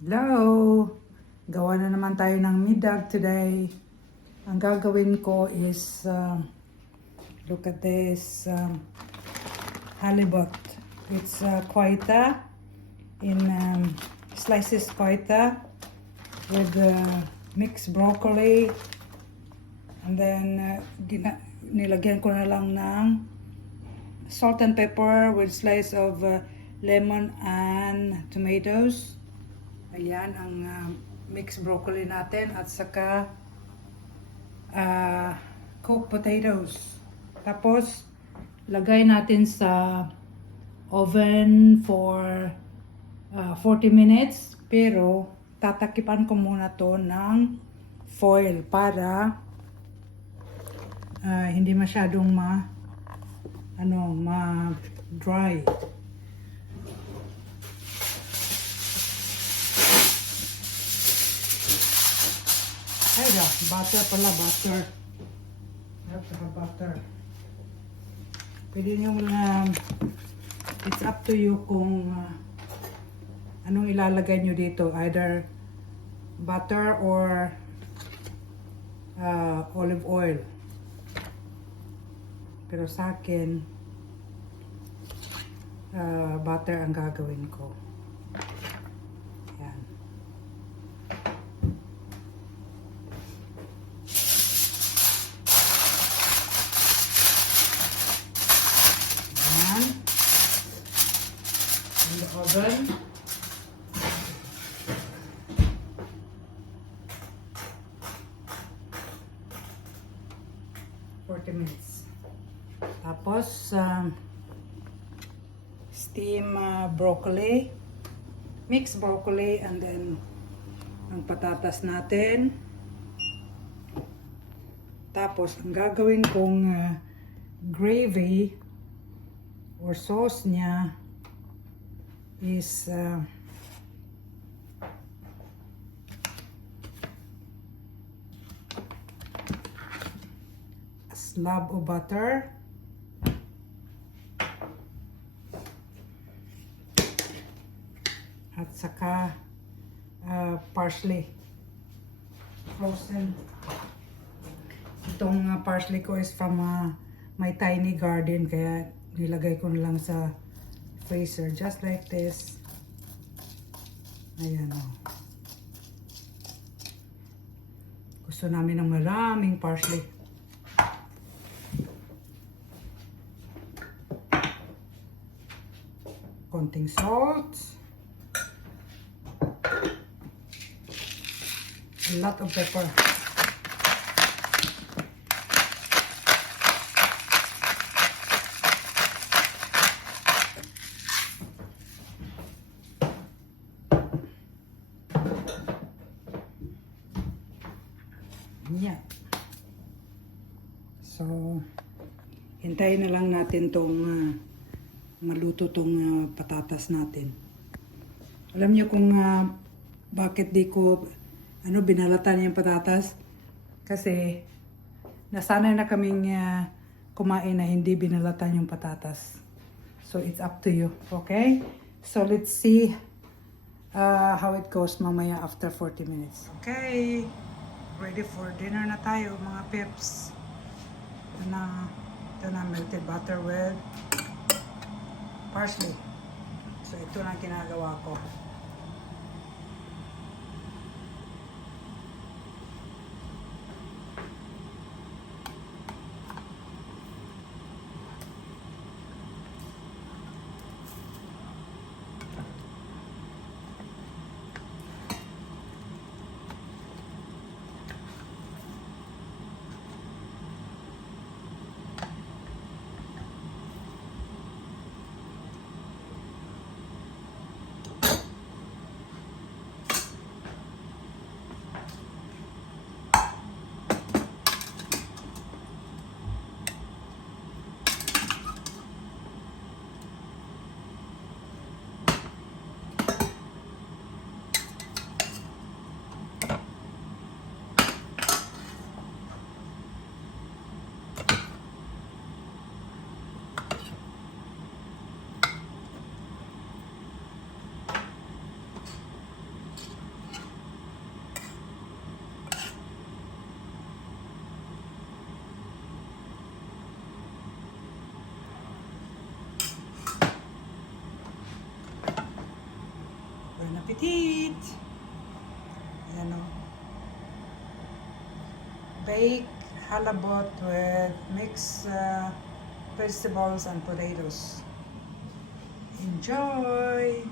Hello! Gawa na naman tayo ng middag today. Ang gagawin ko is, look at this, halibut. It's koita in slices koita with mixed broccoli. And then, nilagyan ko na lang ng salt and pepper with slice of lemon and tomatoes. Ayan ang mixed broccoli natin at saka cooked potatoes. Tapos lagay natin sa oven for 40 minutes, pero tatakipan ko muna to ng foil para hindi masyadong ma-dry. Butter pala, butter. Have to have butter. Pwede nyo it's up to you kung anong ilalagay nyo dito. Either butter or olive oil. Pero sa akin, butter ang gagawin ko. Oven. Minutes. Tapos steam broccoli, mixed broccoli, and then ang patatas natin. Tapos ang gagawin kong gravy or sauce niya is a slab of butter, at saka parsley frozen. Itong parsley ko is from my tiny garden, kaya nilagay ko na lang sa freezer, just like this. Ayan o. Gusto namin ng maraming parsley. Konting salt. A lot of pepper. Yeah. So, hintayin na lang natin tong maluto tong patatas natin. Alam niyo kung bakit di ko binalatan yung patatas? Kasi nasanay na kaming kumain na hindi binalatan yung patatas. So, it's up to you. Okay? So, let's see how it goes mamaya after 40 minutes. Okay. Ready for dinner na tayo, mga pips. Ito na melted butter with parsley. So ito na ginagawa ko. appetit! Ayan o. Baked halibut with mixed vegetables and potatoes. Enjoy!